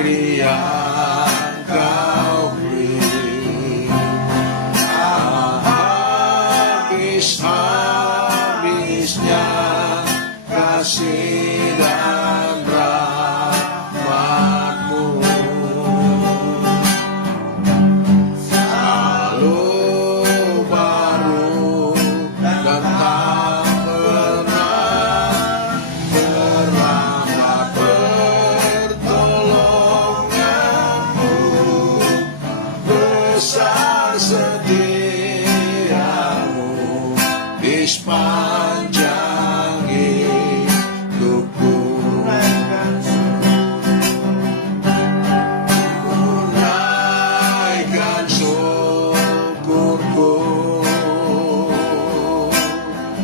hari yang kau beri, habis-habisnya kasih dan rahmat-Mu. Selalu baru dan tak pernah terlambat pertolongan-Mu. Besar setiamu di sepanjang hidupku. Naikkan syukurku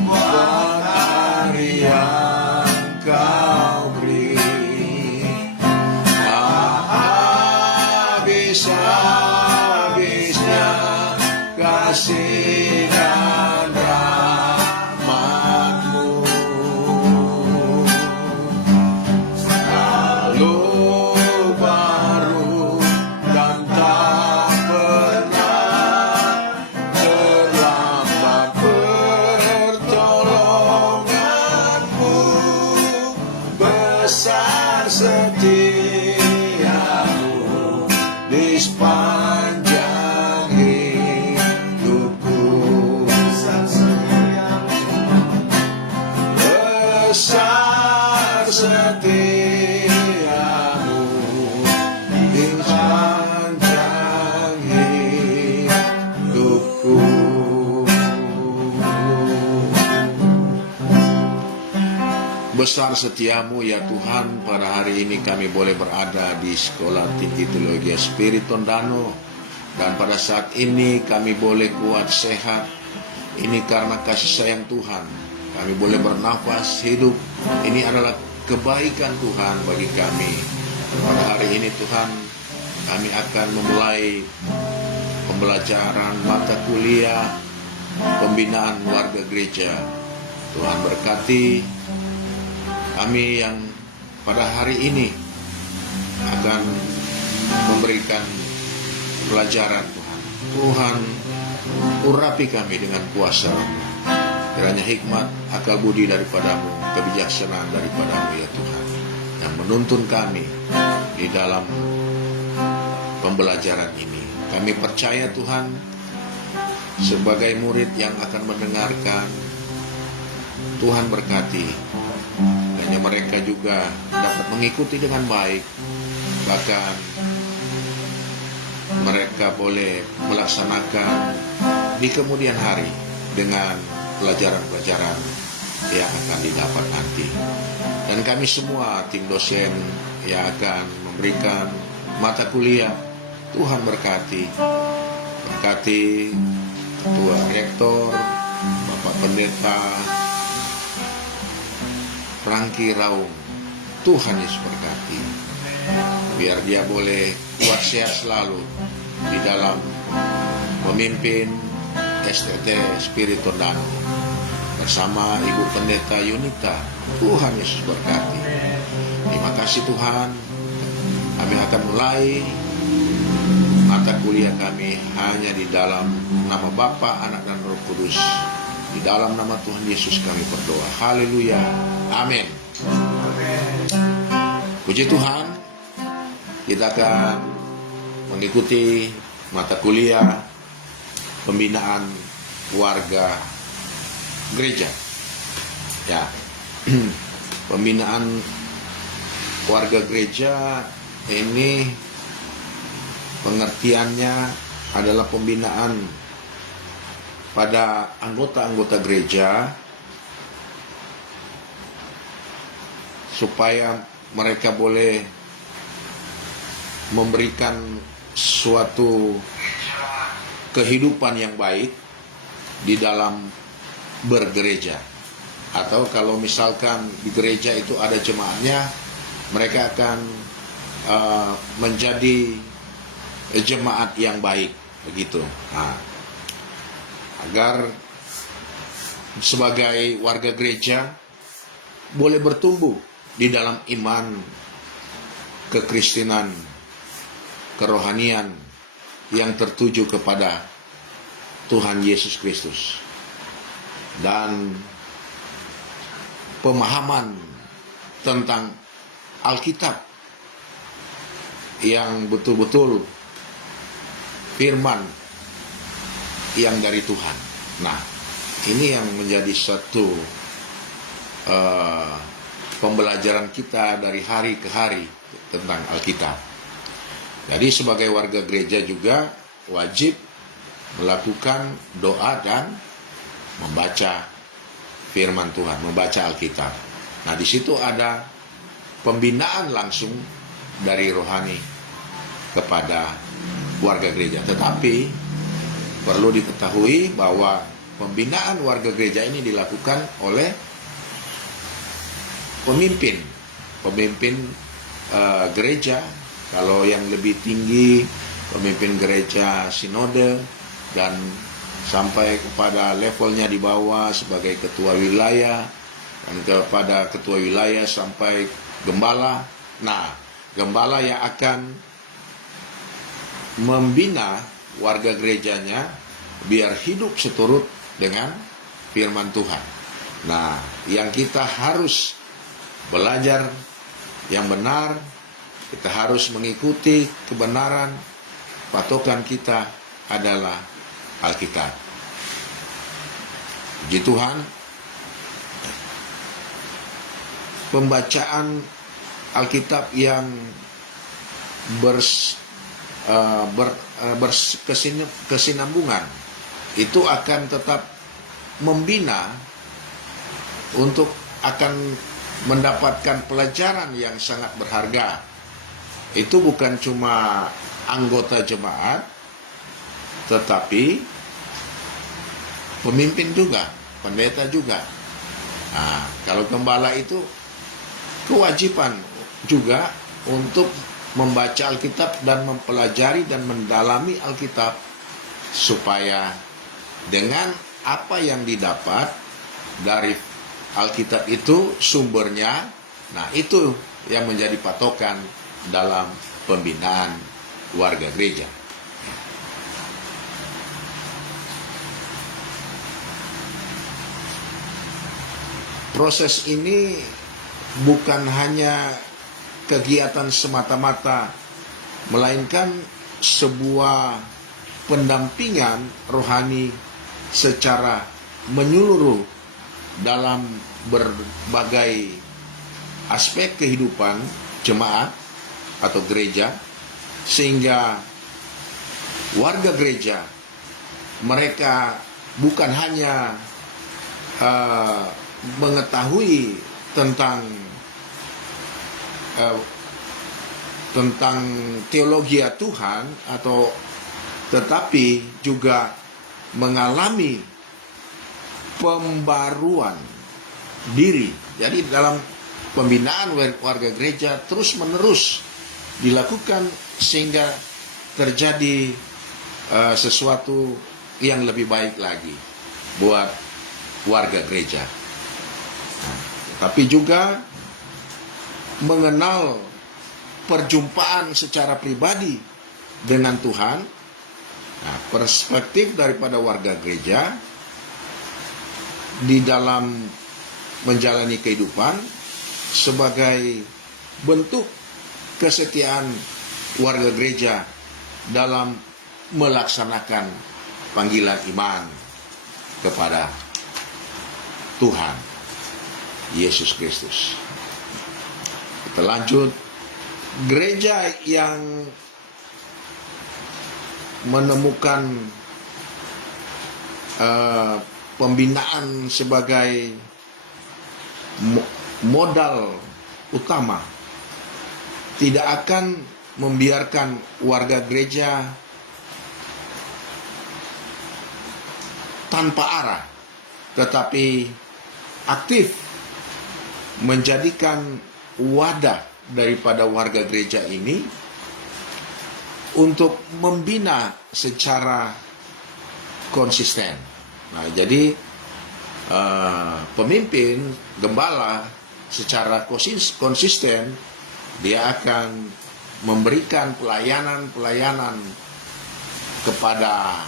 buat hari yang kau beri, habis-habisnya kasih dan rahmat-Mu. Selalu baru dan tak pernah terlambat pertolongan-Mu. Besar setiamu di sepanjang hidupku. Besar setiamu di sepanjang hidupku. Besar setiamu ya Tuhan, pada hari ini kami boleh berada di Sekolah Tinggi Teologi Spirit Tondano. Dan pada saat ini kami boleh kuat sehat. Ini karena kasih sayang Tuhan. Kami boleh bernafas, hidup. Ini adalah kebaikan Tuhan bagi kami. Pada hari ini Tuhan, kami akan memulai pembelajaran mata kuliah pembinaan warga gereja. Tuhan berkati kami yang pada hari ini akan memberikan pelajaran Tuhan. Tuhan, urapi kami dengan kuasa-Mu. Kiranya hikmat, akal budi daripada-Mu, kebijaksanaan daripada-Mu ya Tuhan, yang menuntun kami di dalam pembelajaran ini. Kami percaya Tuhan, sebagai murid yang akan mendengarkan, Tuhan berkati. Hanya mereka juga dapat mengikuti dengan baik, bahkan mereka boleh melaksanakan di kemudian hari dengan pelajaran-pelajaran yang akan didapat nanti. Dan kami semua tim dosen yang akan memberikan mata kuliah, Tuhan berkati. Berkati Ketua Rektor, Bapak Pendeta Rangki Raung. Tuhan Yesus berkati. Biar dia boleh kuat sehat selalu di dalam memimpin STT Spirit Tondano bersama Ibu Pendeta Yunita. Tuhan Yesus berkati. Terima kasih Tuhan. Kami akan mulai mata kuliah kami hanya di dalam nama Bapa, Anak dan Roh Kudus. Di dalam nama Tuhan Yesus kami berdoa. Haleluya. Amin. Puji Tuhan. Kita akan mengikuti mata kuliah pembinaan warga gereja. Ya. Pembinaan warga gereja ini pengertiannya adalah pembinaan pada anggota-anggota gereja supaya mereka boleh memberikan suatu kehidupan yang baik di dalam bergereja. Atau kalau misalkan di gereja itu ada jemaatnya, mereka akan menjadi jemaat yang baik, begitu. Nah, agar sebagai warga gereja boleh bertumbuh di dalam iman kekristenan, kerohanian yang tertuju kepada Tuhan Yesus Kristus, dan pemahaman tentang Alkitab yang betul-betul firman yang dari Tuhan. Nah, ini yang menjadi satu pembelajaran kita dari hari ke hari tentang Alkitab. Jadi sebagai warga gereja juga wajib melakukan doa dan membaca firman Tuhan, membaca Alkitab. Nah, di situ ada pembinaan langsung dari rohani kepada warga gereja. Tetapi perlu diketahui bahwa pembinaan warga gereja ini dilakukan oleh pemimpin gereja. Kalau yang lebih tinggi, pemimpin gereja sinode, dan sampai kepada levelnya di bawah sebagai ketua wilayah, dan kepada ketua wilayah sampai gembala. Nah, gembala yang akan membina warga gerejanya biar hidup seturut dengan firman Tuhan. Nah, yang kita harus belajar yang benar, kita harus mengikuti kebenaran, patokan kita adalah Alkitab. Puji Tuhan, pembacaan Alkitab yang berkesinambungan itu akan tetap membina untuk akan mendapatkan pelajaran yang sangat berharga. Itu bukan cuma anggota jemaat, tetapi pemimpin juga, pendeta juga. Nah, kalau gembala itu kewajiban juga untuk membaca Alkitab dan mempelajari dan mendalami Alkitab, supaya dengan apa yang didapat dari Alkitab itu sumbernya, nah itu yang menjadi patokan dalam pembinaan warga gereja. Proses ini bukan hanya kegiatan semata-mata, melainkan sebuah pendampingan rohani secara menyeluruh dalam berbagai aspek kehidupan jemaat atau gereja, sehingga warga gereja mereka bukan hanya mengetahui tentang teologi Tuhan, atau tetapi juga mengalami pembaruan diri. Jadi dalam pembinaan warga gereja terus-menerus dilakukan sehingga terjadi sesuatu yang lebih baik lagi buat warga gereja. Tapi juga mengenal perjumpaan secara pribadi dengan Tuhan. Nah, perspektif daripada warga gereja di dalam menjalani kehidupan sebagai bentuk kesetiaan warga gereja dalam melaksanakan panggilan iman kepada Tuhan Yesus Kristus. Kita lanjut. Gereja yang menemukan pembinaan sebagai modal utama tidak akan membiarkan warga gereja tanpa arah, tetapi aktif menjadikan wadah daripada warga gereja ini untuk membina secara konsisten. Nah, jadi pemimpin gembala secara konsisten dia akan memberikan pelayanan kepada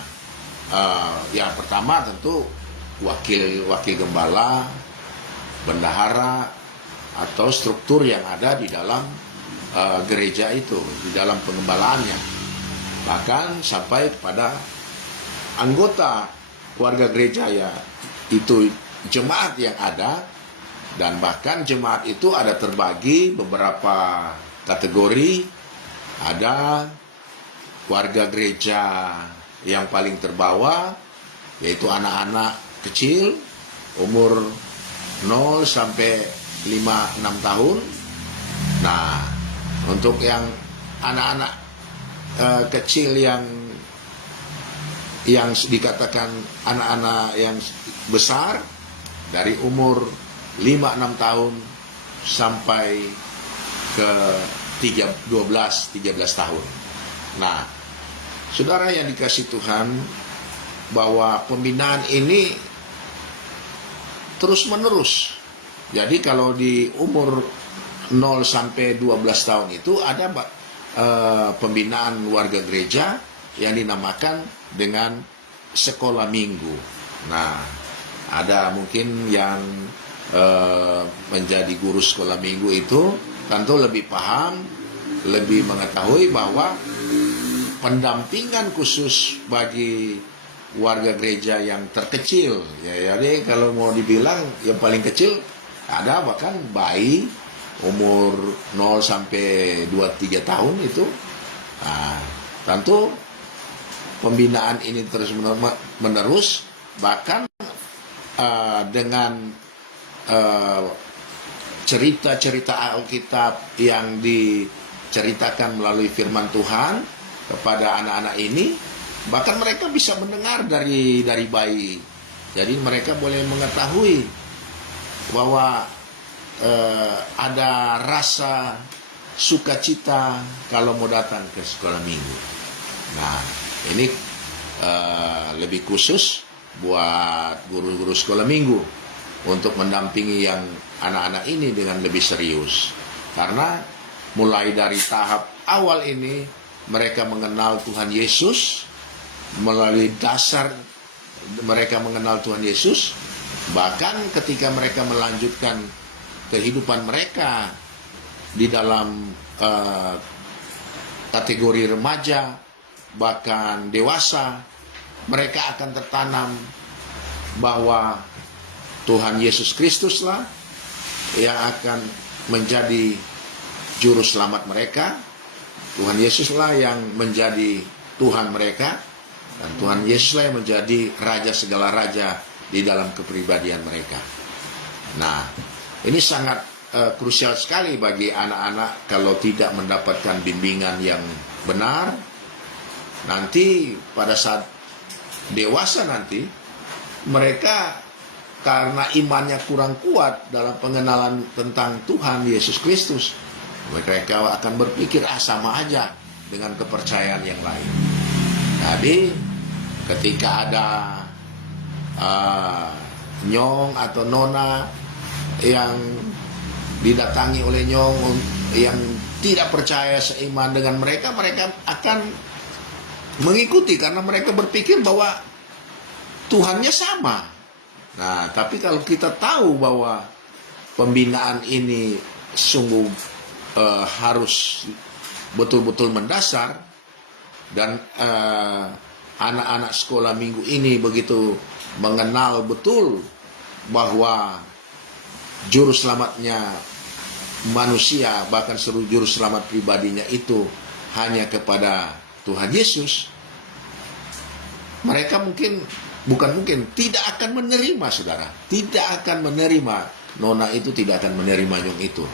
yang pertama tentu wakil gembala, bendahara, atau struktur yang ada di dalam gereja itu, di dalam pengembalaannya. Bahkan sampai pada anggota keluarga gereja ya, itu jemaat yang ada, dan bahkan jemaat itu ada terbagi beberapa kategori. Ada warga gereja yang paling terbawah, yaitu anak-anak kecil umur 0 sampai 5-6 tahun. Nah, untuk yang anak-anak kecil yang dikatakan anak-anak yang besar, dari umur 5-6 tahun sampai ke 12-13 tahun. Nah, saudara yang dikasih Tuhan, bahwa pembinaan ini terus menerus. Jadi kalau di umur 0 sampai 12 tahun itu ada pembinaan warga gereja yang dinamakan dengan sekolah minggu. Nah, ada mungkin yang menjadi guru sekolah minggu itu tentu lebih paham, lebih mengetahui bahwa pendampingan khusus bagi warga gereja yang terkecil, ya, jadi kalau mau dibilang yang paling kecil ada bahkan bayi umur 0 sampai 2-3 tahun itu. Nah, tentu pembinaan ini terus menerus, bahkan dengan cerita-cerita Alkitab yang diceritakan melalui firman Tuhan kepada anak-anak ini, bahkan mereka bisa mendengar dari bayi. Jadi mereka boleh mengetahui bahwa ada rasa sukacita kalau mau datang ke sekolah minggu. Nah, ini lebih khusus buat guru-guru sekolah minggu untuk mendampingi yang anak-anak ini dengan lebih serius. Karena mulai dari tahap awal ini mereka mengenal Tuhan Yesus, melalui dasar mereka mengenal Tuhan Yesus, bahkan ketika mereka melanjutkan kehidupan mereka di dalam kategori remaja, bahkan dewasa, mereka akan tertanam bahwa Tuhan Yesus Kristuslah yang akan menjadi juru selamat mereka. Tuhan Yesuslah yang menjadi Tuhan mereka, dan Tuhan Yesuslah yang menjadi Raja segala raja di dalam kepribadian mereka. Nah, ini sangat krusial sekali bagi anak-anak kalau tidak mendapatkan bimbingan yang benar. Nanti pada saat dewasa nanti, mereka karena imannya kurang kuat dalam pengenalan tentang Tuhan Yesus Kristus, mereka akan berpikir sama aja dengan kepercayaan yang lain. Jadi ketika ada nyong atau nona yang didatangi oleh nyong yang tidak percaya seiman dengan mereka, mereka akan mengikuti karena mereka berpikir bahwa Tuhannya sama. Nah, tapi kalau kita tahu bahwa pembinaan ini sungguh harus betul-betul mendasar, dan anak-anak sekolah minggu ini begitu mengenal betul bahwa juru selamatnya manusia, bahkan seluruh juru selamat pribadinya itu hanya kepada Tuhan Yesus, mereka tidak akan menerima, saudara, tidak akan menerima nona itu, tidak akan menerima nyong itu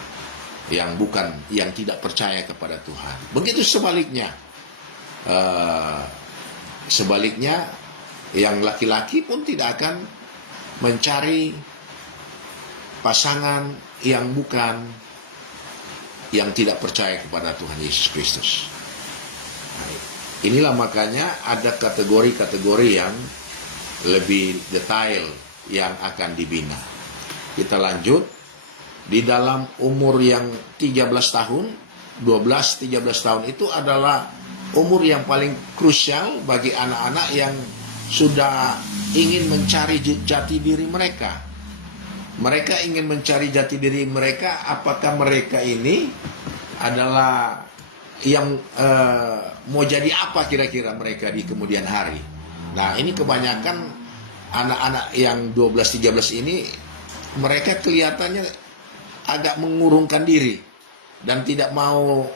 yang tidak percaya kepada Tuhan. Begitu sebaliknya. Sebaliknya, yang laki-laki pun tidak akan mencari pasangan yang tidak percaya kepada Tuhan Yesus Kristus. Nah, inilah makanya ada kategori-kategori yang lebih detail yang akan dibina. Kita lanjut. Di dalam umur yang 13 tahun 12-13 tahun itu adalah umur yang paling krusial bagi anak-anak yang sudah ingin mencari jati diri mereka. Mereka ingin mencari jati diri mereka, apakah mereka ini adalah yang mau jadi apa kira-kira mereka di kemudian hari. Nah, ini kebanyakan anak-anak yang 12-13 ini, mereka kelihatannya agak mengurungkan diri dan tidak mau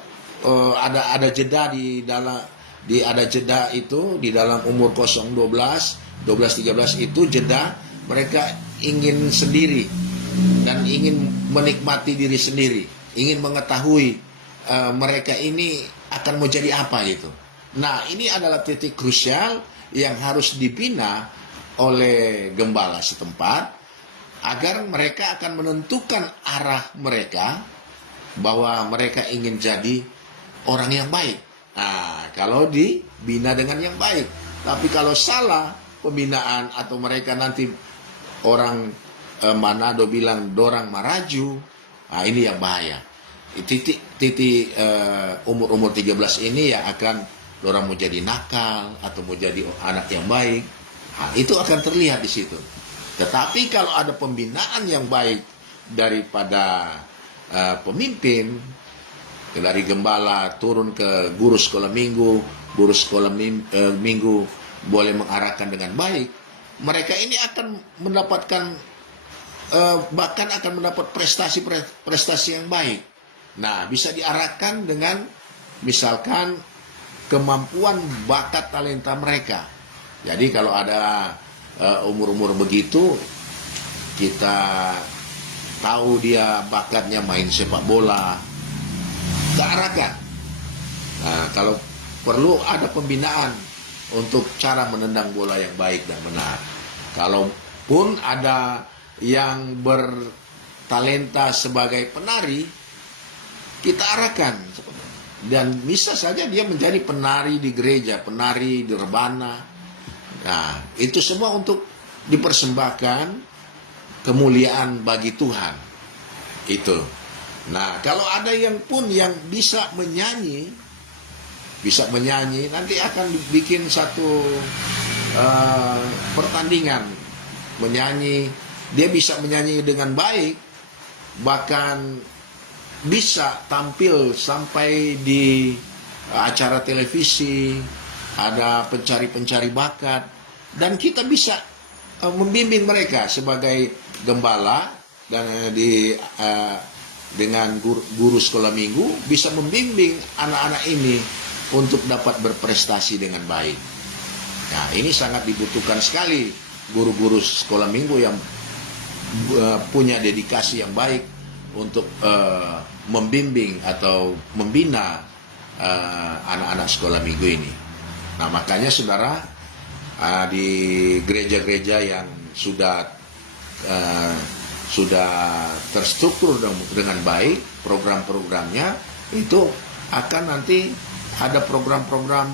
ada jeda ada jeda itu di dalam umur 12-13 itu jeda. Mereka ingin sendiri dan ingin menikmati diri sendiri, ingin mengetahui mereka ini akan mau jadi apa gitu. Nah, ini adalah titik krusial yang harus dibina oleh gembala setempat agar mereka akan menentukan arah mereka bahwa mereka ingin jadi orang yang baik. Nah, kalau dibina dengan yang baik. Tapi kalau salah pembinaan atau mereka nanti orang Manado bilang dorang maraju, nah ini yang bahaya. Titik umur 13 ini yang akan dorang mau jadi nakal atau mau jadi anak yang baik. Nah, itu akan terlihat di situ. Tetapi kalau ada pembinaan yang baik daripada pemimpin, dari gembala turun ke guru sekolah minggu, guru sekolah minggu boleh mengarahkan dengan baik, mereka ini akan mendapatkan bahkan akan mendapat prestasi yang baik. Nah, bisa diarahkan dengan misalkan kemampuan, bakat, talenta mereka. Jadi kalau ada umur-umur begitu, kita tahu dia bakatnya main sepak bola, kita arahkan. Nah, kalau perlu ada pembinaan untuk cara menendang bola yang baik dan benar. Kalaupun ada yang bertalenta sebagai penari, kita arahkan. Dan bisa saja dia menjadi penari di gereja, penari di rebana. Nah, itu semua untuk dipersembahkan kemuliaan bagi Tuhan. Itu. Nah, kalau ada yang pun yang bisa menyanyi, nanti akan bikin satu pertandingan menyanyi. Dia bisa menyanyi dengan baik, bahkan bisa tampil sampai di acara televisi, ada pencari-pencari bakat, dan kita bisa membimbing mereka sebagai gembala dan dengan guru sekolah minggu bisa membimbing anak-anak ini untuk dapat berprestasi dengan baik. Nah, ini sangat dibutuhkan sekali guru-guru sekolah minggu yang punya dedikasi yang baik untuk membimbing atau membina anak-anak sekolah minggu ini. Nah, makanya saudara, di gereja-gereja yang sudah terstruktur dengan baik program-programnya, itu akan nanti ada program-program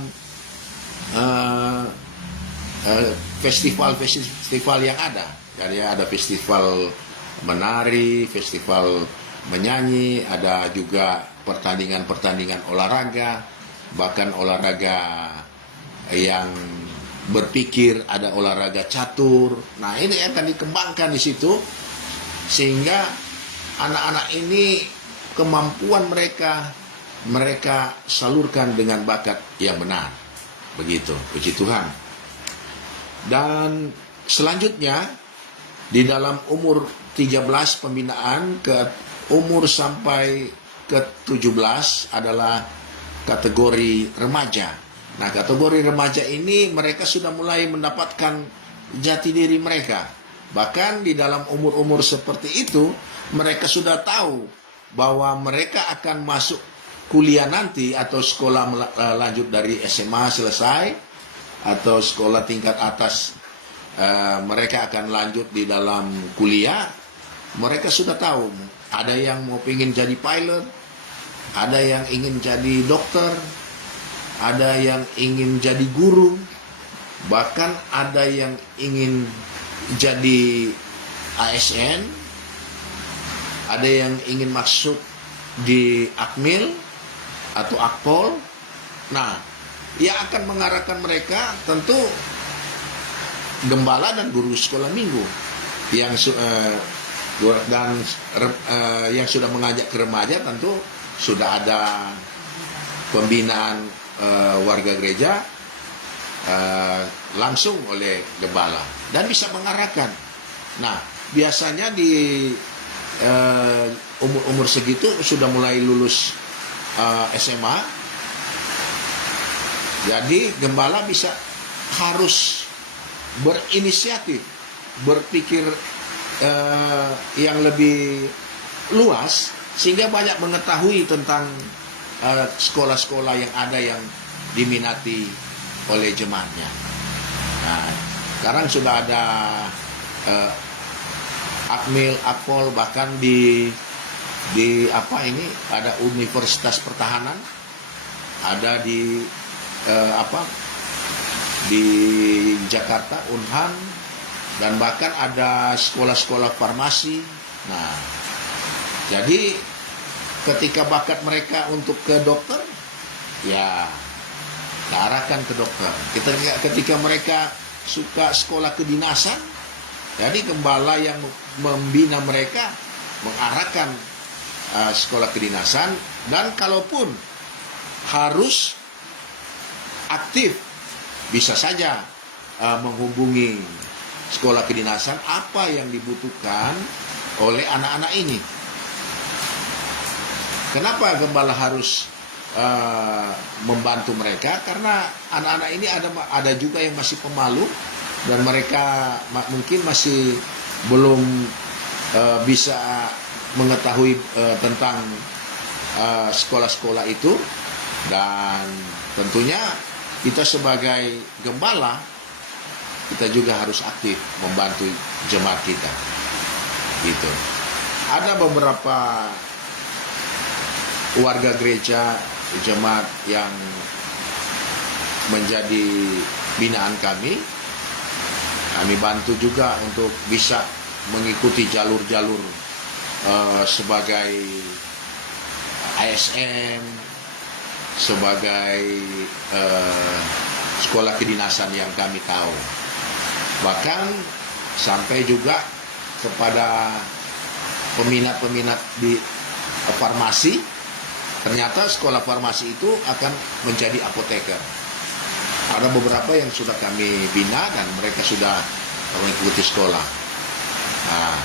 festival yang ada. Jadi ada festival menari, festival menyanyi, ada juga pertandingan-pertandingan olahraga, bahkan olahraga yang berpikir, ada olahraga catur. Nah, ini akan dikembangkan di situ sehingga anak-anak ini kemampuan mereka salurkan dengan bakat yang benar. Begitu, puji Tuhan. Dan selanjutnya di dalam umur 13 pembinaan ke umur sampai ke 17 adalah kategori remaja. Nah, kategori remaja ini mereka sudah mulai mendapatkan jati diri mereka. Bahkan di dalam umur-umur seperti itu, mereka sudah tahu bahwa mereka akan masuk kuliah nanti atau sekolah lanjut dari SMA selesai atau sekolah tingkat atas, mereka akan lanjut di dalam kuliah. Mereka sudah tahu, ada yang mau ingin jadi pilot, ada yang ingin jadi dokter, ada yang ingin jadi guru, bahkan ada yang ingin jadi ASN, ada yang ingin masuk di Akmil, atau akpol. Nah, yang akan mengarahkan mereka tentu gembala dan guru sekolah minggu yang yang sudah mengajak ke remaja. Tentu sudah ada pembinaan warga gereja langsung oleh gembala dan bisa mengarahkan. Nah, biasanya di umur segitu sudah mulai lulus SMA, jadi gembala harus berinisiatif, berpikir yang lebih luas, sehingga banyak mengetahui tentang sekolah-sekolah yang ada yang diminati oleh jemaatnya. Nah, sekarang sudah ada Akmil, Akpol, bahkan di ada Universitas Pertahanan, ada di di Jakarta, Unhan, dan bahkan ada sekolah-sekolah farmasi. Nah, jadi ketika bakat mereka untuk ke dokter, ya diarahkan ke dokter. Ketika mereka suka sekolah kedinasan, jadi gembala yang membina mereka, mengarahkan sekolah kedinasan. Dan kalaupun harus aktif, bisa saja menghubungi sekolah kedinasan apa yang dibutuhkan oleh anak-anak ini. Kenapa gembala harus membantu mereka? Karena anak-anak ini ada juga yang masih pemalu, dan mereka mungkin masih belum bisa mengetahui tentang sekolah-sekolah itu. Dan tentunya kita sebagai gembala, kita juga harus aktif membantu jemaat kita. Gitu. Ada beberapa warga gereja, jemaat yang menjadi binaan kami. Kami bantu juga untuk bisa mengikuti jalur-jalur sebagai ASN, sebagai sekolah kedinasan yang kami tahu. Bahkan sampai juga kepada peminat-peminat di farmasi. Ternyata sekolah farmasi itu akan menjadi apoteker. Ada beberapa yang sudah kami bina dan mereka sudah mengikuti sekolah. Nah,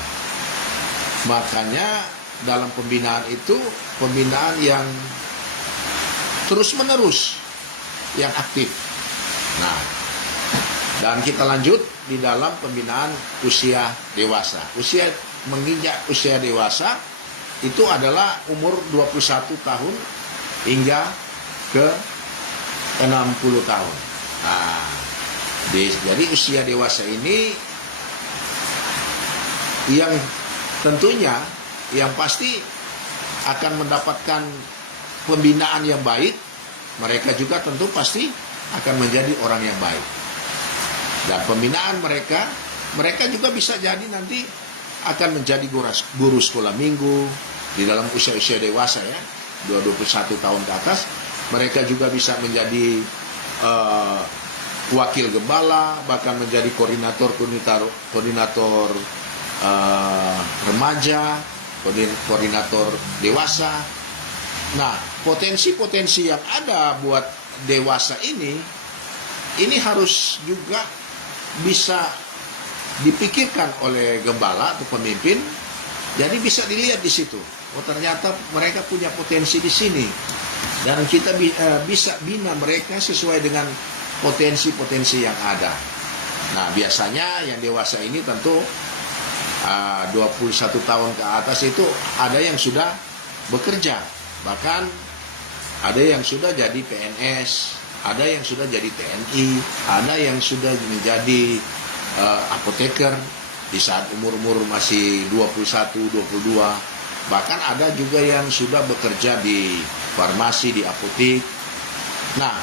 makanya dalam pembinaan itu, pembinaan yang terus-menerus, yang aktif. Nah, dan kita lanjut di dalam pembinaan usia dewasa. Menginjak usia dewasa itu adalah umur 21 tahun hingga ke 60 tahun. Nah, jadi usia dewasa ini yang tentunya yang pasti akan mendapatkan pembinaan yang baik. Mereka juga tentu pasti akan menjadi orang yang baik. Dan pembinaan mereka juga bisa jadi nanti akan menjadi guru sekolah minggu di dalam usia-usia dewasa, ya, 21 tahun ke atas. Mereka juga bisa menjadi wakil gembala, bahkan menjadi koordinator remaja, koordinator dewasa. Nah, potensi-potensi yang ada buat dewasa ini harus juga bisa dipikirkan oleh gembala atau pemimpin. Jadi bisa dilihat di situ. Oh, ternyata mereka punya potensi di sini. Dan kita bisa bina mereka sesuai dengan potensi-potensi yang ada. Nah, biasanya yang dewasa ini tentu 21 tahun ke atas itu ada yang sudah bekerja. Bahkan ada yang sudah jadi PNS, ada yang sudah jadi TNI, ada yang sudah menjadi apoteker di saat umur-umur masih 21, 22. Bahkan ada juga yang sudah bekerja di farmasi, di apotek. Nah,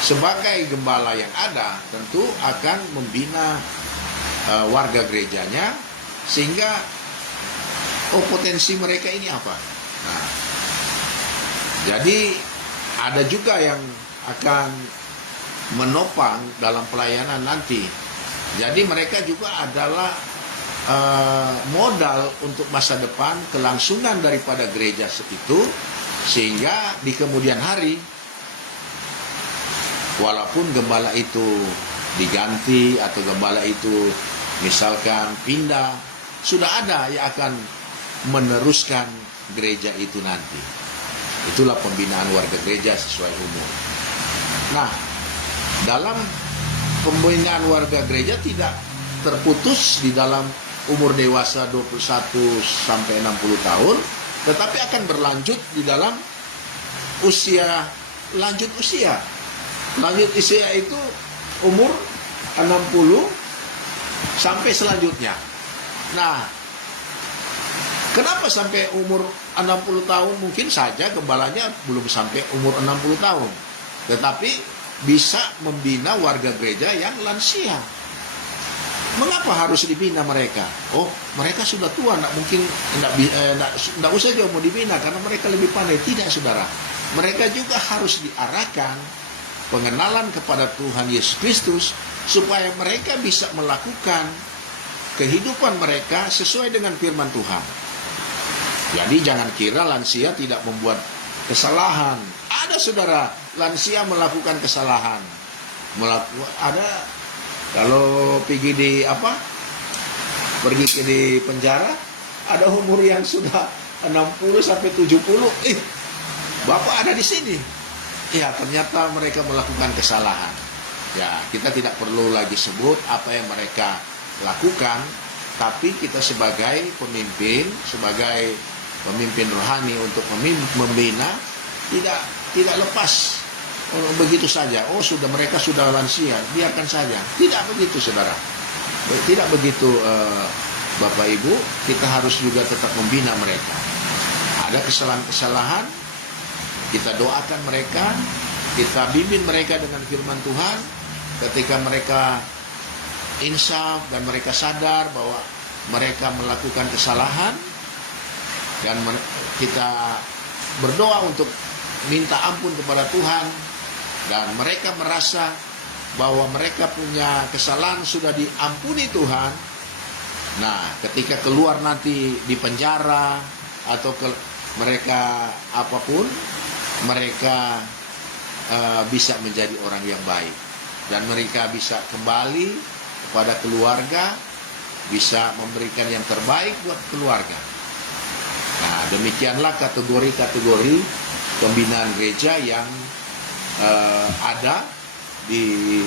sebagai gembala yang ada tentu akan membina warga gerejanya, sehingga potensi mereka ini apa. Nah, Jadi ada juga yang akan menopang dalam pelayanan nanti. Jadi mereka juga adalah modal untuk masa depan, kelangsungan daripada gereja itu, sehingga di kemudian hari, walaupun gembala itu diganti atau gembala itu misalkan pindah, sudah ada yang akan meneruskan gereja itu nanti. Itulah pembinaan warga gereja sesuai umur. Nah, dalam pembinaan warga gereja tidak terputus di dalam umur dewasa 21 sampai 60 tahun, tetapi akan berlanjut di dalam usia, lanjut usia. Lanjut usia itu umur 60 sampai selanjutnya. Nah, kenapa sampai umur 60 tahun? Mungkin saja gembalanya belum sampai umur 60 tahun. Tetapi bisa membina warga gereja yang lansia. Mengapa harus dibina mereka? Oh, mereka sudah tua, tidak usah jauh mau dibina karena mereka lebih pandai. Tidak, saudara. Mereka juga harus diarahkan pengenalan kepada Tuhan Yesus Kristus supaya mereka bisa melakukan kehidupan mereka sesuai dengan firman Tuhan. Jadi jangan kira lansia tidak membuat kesalahan. Ada, saudara, lansia melakukan kesalahan. Ada, kalau pergi di penjara, ada umur yang sudah 60 sampai 70. Bapak ada di sini. Ya, ternyata mereka melakukan kesalahan. Ya, kita tidak perlu lagi sebut apa yang mereka lakukan, tapi kita sebagai pemimpin rohani untuk membina, tidak lepas begitu saja. Oh, mereka sudah lansia, biarkan saja. Tidak begitu, saudara. Tidak begitu, Bapak Ibu. Kita harus juga tetap membina mereka. Ada kesalahan-kesalahan, kita doakan mereka, kita bimbing mereka dengan firman Tuhan. Ketika mereka insaf dan mereka sadar bahwa mereka melakukan kesalahan, dan kita berdoa untuk minta ampun kepada Tuhan, dan mereka merasa bahwa mereka punya kesalahan sudah diampuni Tuhan. Nah, ketika keluar nanti di penjara atau mereka apapun, mereka bisa menjadi orang yang baik, dan mereka bisa kembali kepada keluarga, bisa memberikan yang terbaik buat keluarga. Nah, demikianlah kategori-kategori pembinaan gereja yang ada di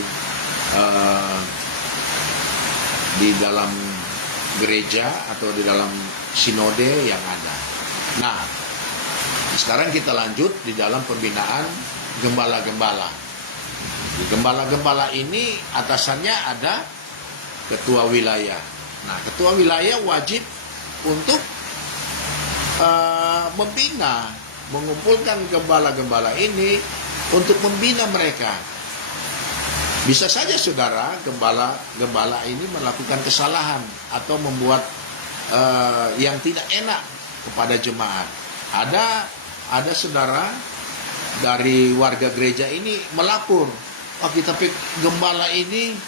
dalam gereja atau di dalam sinode yang ada. Nah, sekarang kita lanjut di dalam pembinaan gembala-gembala. Di gembala-gembala ini atasannya ada ketua wilayah. Nah, ketua wilayah wajib untuk membina, mengumpulkan gembala-gembala ini untuk membina mereka. Bisa saja, saudara, gembala ini melakukan kesalahan atau membuat yang tidak enak kepada jemaat. Ada saudara dari warga gereja ini melapor, kita gembala ini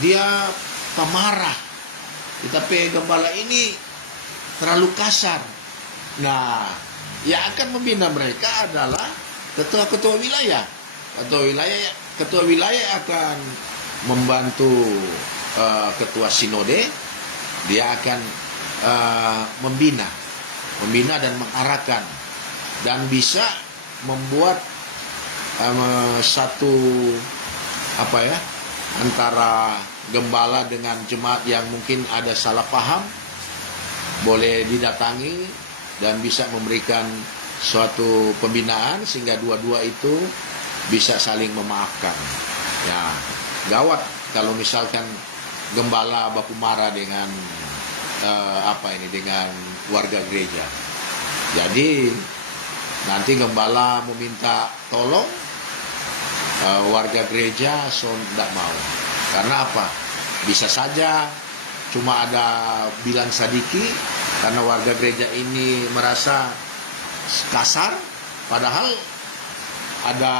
dia pemarah, kita gembala ini terlalu kasar. Nah, yang akan membina mereka adalah ketua-ketua wilayah. Ketua wilayah akan membantu ketua sinode. Dia akan membina dan mengarahkan, dan bisa membuat satu antara gembala dengan jemaat yang mungkin ada salah paham, boleh didatangi dan bisa memberikan suatu pembinaan sehingga dua-dua itu bisa saling memaafkan. Ya, gawat kalau misalkan gembala baku marah dengan dengan warga gereja. Jadi nanti gembala meminta tolong, warga gereja tidak mau. Karena apa? Bisa saja cuma ada bilang sadiki karena warga gereja ini merasa kasar, Padahal ada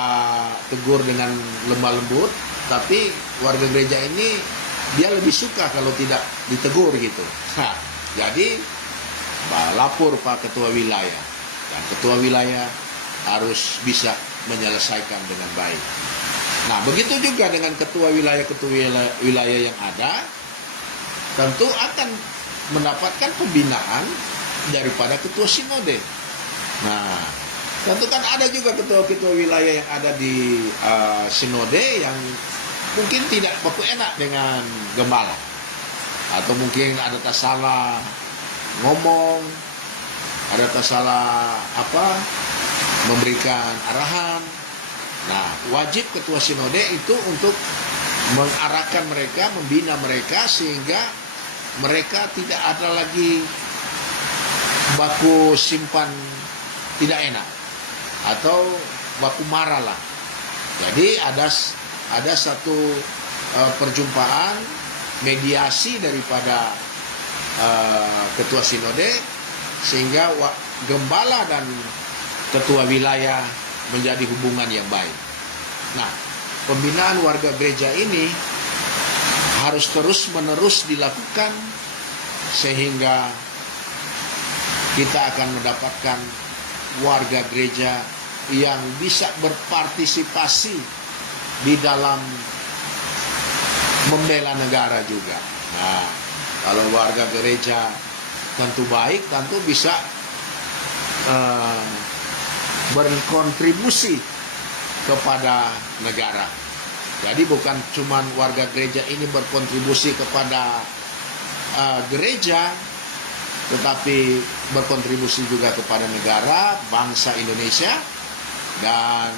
tegur dengan lemah lembut, tapi warga gereja ini dia lebih suka kalau tidak ditegur gitu. Nah, jadi lapor Pak Ketua Wilayah, dan Ketua Wilayah harus bisa menyelesaikan dengan baik. Nah, begitu juga dengan ketua wilayah yang ada, tentu akan mendapatkan pembinaan daripada ketua sinode. Nah, tentu kan ada juga ketua-ketua wilayah yang ada di sinode yang mungkin tidak begitu enak dengan gembala, atau mungkin ada tak salah ngomong, ada tak salah memberikan arahan. Nah, wajib ketua sinode itu untuk mengarahkan mereka, membina mereka, sehingga mereka tidak ada lagi baku simpan tidak enak atau baku marah lah. Jadi ada satu perjumpaan mediasi daripada ketua sinode, sehingga gembala dan ketua wilayah menjadi hubungan yang baik. Nah, pembinaan warga gereja ini harus terus-menerus dilakukan, sehingga kita akan mendapatkan warga gereja yang bisa berpartisipasi di dalam membela negara juga. Nah, kalau warga gereja tentu baik, tentu bisa berkontribusi kepada negara. Jadi bukan cuma warga gereja ini berkontribusi kepada gereja, tetapi berkontribusi juga kepada negara, bangsa Indonesia, dan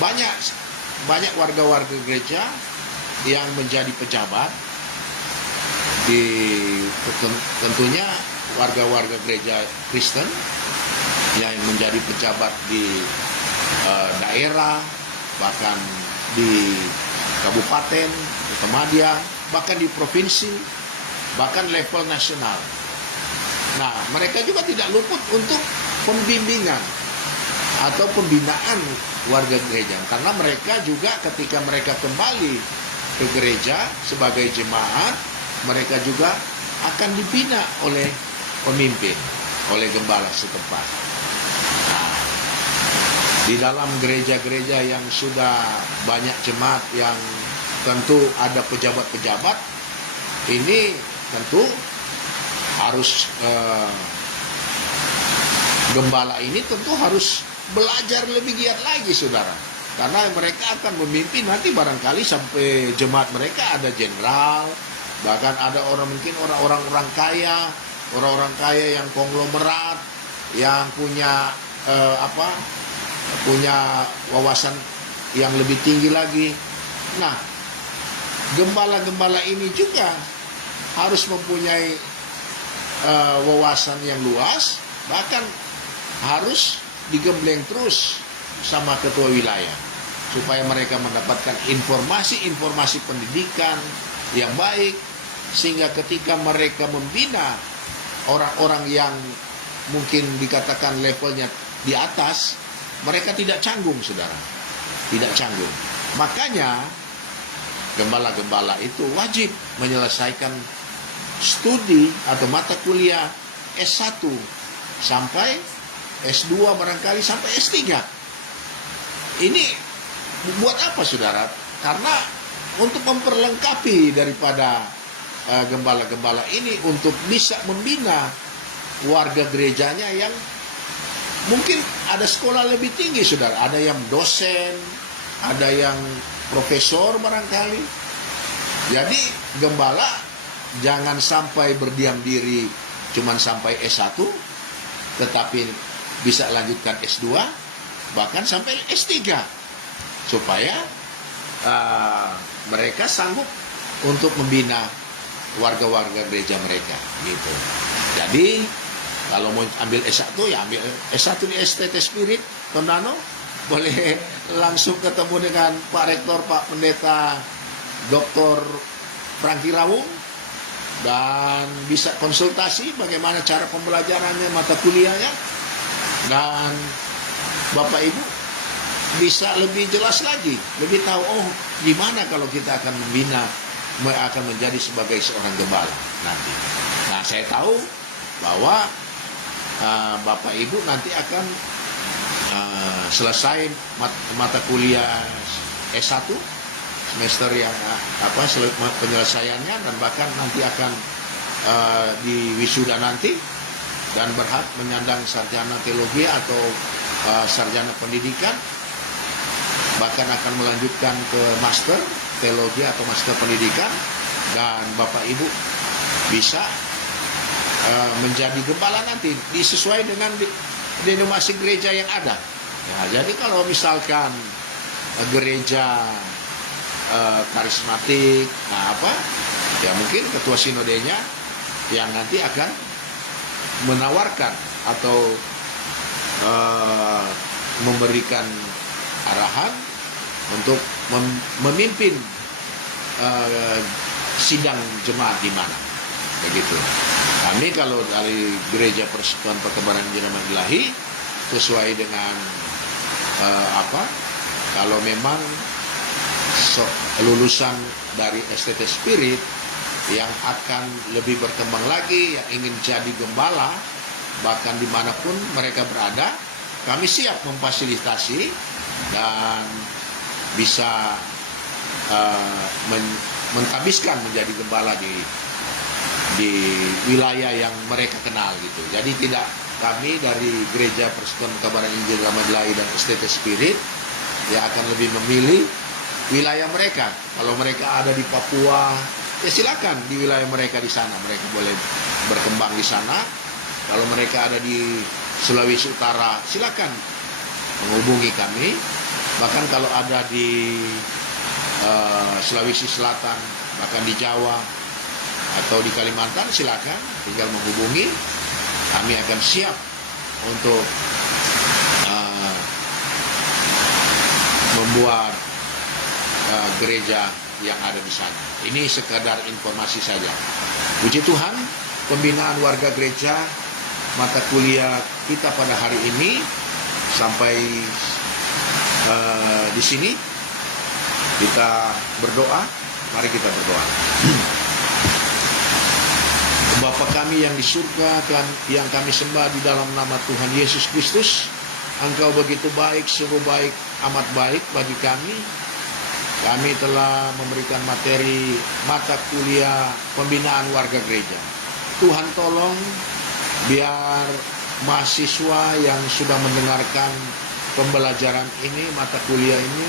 banyak warga-warga gereja yang menjadi pejabat tentunya warga-warga gereja Kristen yang menjadi pejabat di daerah, bahkan di kabupaten, di kemadya, bahkan di provinsi, bahkan level nasional. Nah, mereka juga tidak luput untuk pembimbingan atau pembinaan warga gereja, karena mereka juga ketika mereka kembali ke gereja sebagai jemaat, mereka juga akan dibina oleh pemimpin, oleh gembala setempat. Nah, di dalam gereja-gereja yang sudah banyak jemaat, yang tentu ada pejabat-pejabat, ini tentu harus gembala ini tentu harus belajar lebih giat lagi, saudara, karena mereka akan memimpin nanti barangkali sampai jemaat mereka ada jenderal, bahkan ada mungkin orang-orang kaya, orang-orang kaya yang konglomerat, yang punya punya wawasan yang lebih tinggi lagi. Nah, gembala-gembala ini juga harus mempunyai wawasan yang luas, bahkan harus digembleng terus sama ketua wilayah, supaya mereka mendapatkan informasi-informasi pendidikan yang baik, sehingga ketika mereka membina orang-orang yang mungkin dikatakan levelnya di atas, mereka tidak canggung, saudara, tidak canggung. Makanya gembala-gembala itu wajib menyelesaikan studi atau mata kuliah S1 sampai S2, barangkali sampai S3. Ini buat apa, saudara? Karena untuk memperlengkapi daripada gembala-gembala ini untuk bisa membina warga gerejanya yang mungkin ada sekolah lebih tinggi, saudara. Ada yang dosen, ada yang profesor barangkali. Jadi gembala jangan sampai berdiam diri cuman sampai S1, tetapi bisa lanjutkan S2, bahkan sampai S3, supaya mereka sanggup untuk membina warga-warga gereja mereka, gitu. Jadi kalau mau ambil S1, ya ambil S1 di STT Spirit Tondano, boleh langsung ketemu dengan Pak Rektor, Pak Pendeta Dr. Franky Rawung, dan bisa konsultasi bagaimana cara pembelajarannya, mata kuliahnya, dan Bapak Ibu bisa lebih jelas lagi, lebih tahu, oh gimana kalau kita akan membina, akan menjadi sebagai seorang gembala nanti. Nah, saya tahu bahwa Bapak Ibu nanti akan selesai mata kuliah S1 semester yang penyelesaiannya, dan bahkan nanti akan di wisuda nanti dan berhak menyandang sarjana teologi atau sarjana pendidikan, bahkan akan melanjutkan ke master teologi atau master pendidikan, dan Bapak Ibu bisa menjadi gembala nanti disesuai dengan denominasi gereja yang ada. Ya, jadi kalau misalkan gereja karismatik, ya mungkin ketua sinodenya yang nanti akan menawarkan atau memberikan arahan untuk memimpin sidang jemaat di mana, begitu. Kami kalau dari Gereja Persekutuan Pertebaran Jemaat Ilahi sesuai dengan kalau memang lulusan dari STT Spirit yang akan lebih berkembang lagi, yang ingin jadi gembala, bahkan dimanapun mereka berada, kami siap memfasilitasi dan bisa mentabiskan menjadi gembala di wilayah yang mereka kenal gitu. Jadi tidak, kami dari Gereja Persekutuan Pekabaran Injil Jemaat Ilahi dan STT Spirit ya akan lebih memilih wilayah mereka. Kalau mereka ada di Papua, ya silakan di wilayah mereka di sana, mereka boleh berkembang di sana. Kalau mereka ada di Sulawesi Utara, silakan menghubungi kami. Bahkan kalau ada di Sulawesi Selatan, bahkan di Jawa atau di Kalimantan, silakan tinggal menghubungi. Kami akan siap untuk membuat gereja yang ada di sana. Ini sekadar informasi saja. Puji Tuhan, pembinaan warga gereja mata kuliah kita pada hari ini sampai di sini. Kita berdoa. Mari kita berdoa. Bapa kami yang di surga, yang kami sembah di dalam nama Tuhan Yesus Kristus, Engkau begitu baik, sungguh baik, amat baik bagi kami. Kami telah memberikan materi mata kuliah pembinaan warga gereja. Tuhan tolong biar mahasiswa yang sudah mendengarkan pembelajaran ini, mata kuliah ini,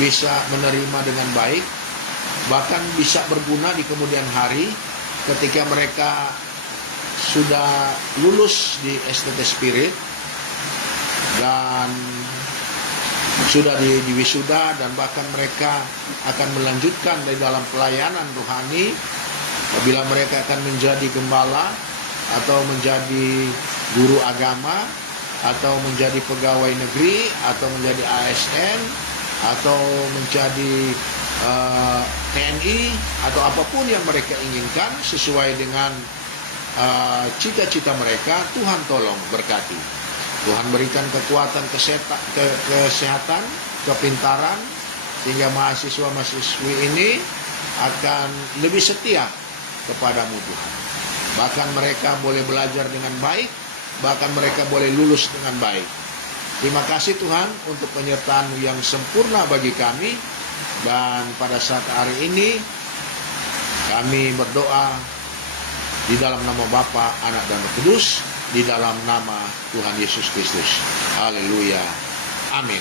bisa menerima dengan baik, bahkan bisa berguna di kemudian hari ketika mereka sudah lulus di STT Spirit dan sudah di wisuda, dan bahkan mereka akan melanjutkan di dalam pelayanan rohani apabila mereka akan menjadi gembala atau menjadi guru agama atau menjadi pegawai negeri atau menjadi ASN atau menjadi TNI atau apapun yang mereka inginkan sesuai dengan cita-cita mereka. Tuhan tolong berkati. Tuhan berikan kekuatan, kesehatan, kepintaran, sehingga mahasiswa-mahasiswi ini akan lebih setia kepadamu Tuhan. Bahkan mereka boleh belajar dengan baik, bahkan mereka boleh lulus dengan baik. Terima kasih Tuhan untuk penyertaan-Mu yang sempurna bagi kami. Dan pada saat hari ini kami berdoa di dalam nama Bapa, Anak dan Roh Kudus, di dalam nama Tuhan Yesus Kristus. Haleluya. Amin.